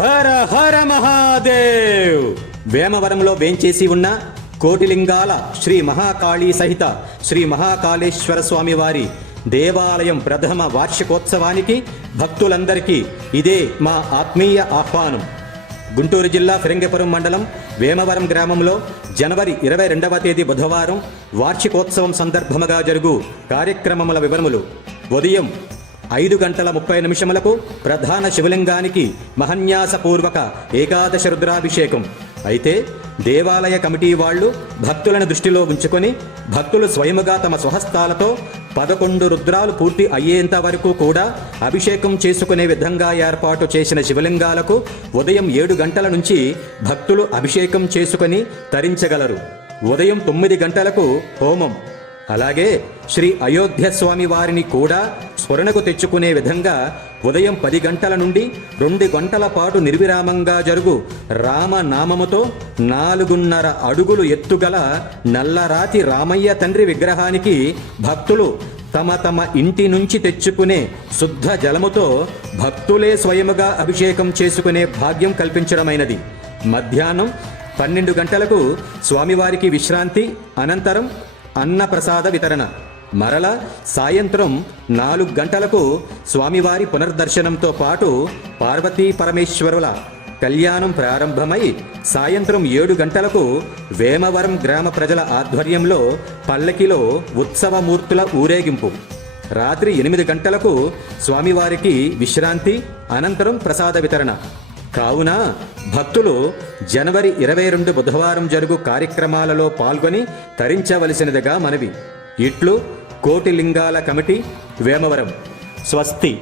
హర హర మహాదేవ్. వేమవరంలో వేంచేసి ఉన్న కోటిలింగాల శ్రీ మహాకాళీ సహిత శ్రీ మహాకాళేశ్వర స్వామి వారి దేవాలయం ప్రథమ వార్షికోత్సవానికి భక్తులందరికీ ఇదే మా ఆత్మీయ ఆహ్వానం. గుంటూరు జిల్లా ఫిరంగిపురం మండలం వేమవరం గ్రామంలో జనవరి 22వ తేదీ బుధవారం వార్షికోత్సవం సందర్భముగా జరుగు కార్యక్రమముల వివరములు. ఉదయం 5:30 ప్రధాన శివలింగానికి మహన్యాసపూర్వక ఏకాదశ రుద్రాభిషేకం. అయితే దేవాలయ కమిటీ వాళ్లు భక్తులను దృష్టిలో ఉంచుకొని భక్తులు స్వయముగా తమ స్వహస్తాలతో 11 రుద్రాలు పూర్తి అయ్యేంత వరకు కూడా అభిషేకం చేసుకునే విధంగా ఏర్పాటు చేసిన శివలింగాలకు ఉదయం 7 గంటల నుంచి భక్తులు అభిషేకం చేసుకుని తరించగలరు. ఉదయం 9 గంటలకు హోమం, అలాగే శ్రీ అయోధ్య స్వామి వారిని కూడా స్మరణకు తెచ్చుకునే విధంగా ఉదయం 10 గంటల నుండి 2 గంటల పాటు నిర్విరామంగా జరుగు రామనామముతో 4.5 అడుగులు ఎత్తుగల నల్లరాతి రామయ్య తండ్రి విగ్రహానికి భక్తులు తమ తమ ఇంటి నుంచి తెచ్చుకునే శుద్ధ జలముతో భక్తులే స్వయముగా అభిషేకం చేసుకునే భాగ్యం కల్పించడమైనది. మధ్యాహ్నం 12 గంటలకు స్వామివారికి విశ్రాంతి, అనంతరం అన్నప్రసాద వితరణ. మరల సాయంత్రం 4 గంటలకు స్వామివారి పునర్దర్శనంతో పాటు పార్వతీ పరమేశ్వరుల కళ్యాణం ప్రారంభమై సాయంత్రం 7 గంటలకు వేమవరం గ్రామ ప్రజల ఆధ్వర్యంలో పల్లకిలో ఉత్సవమూర్తుల ఊరేగింపు. రాత్రి 8 గంటలకు స్వామివారికి విశ్రాంతి, అనంతరం ప్రసాద వితరణ. కావున భక్తులు జనవరి 22 బుధవారం జరుగు కార్యక్రమాలలో పాల్గొని తరించవలసినదిగా మనవి. ఇట్లు కోటిలింగాల కమిటీ, వేమవరం. స్వస్తి.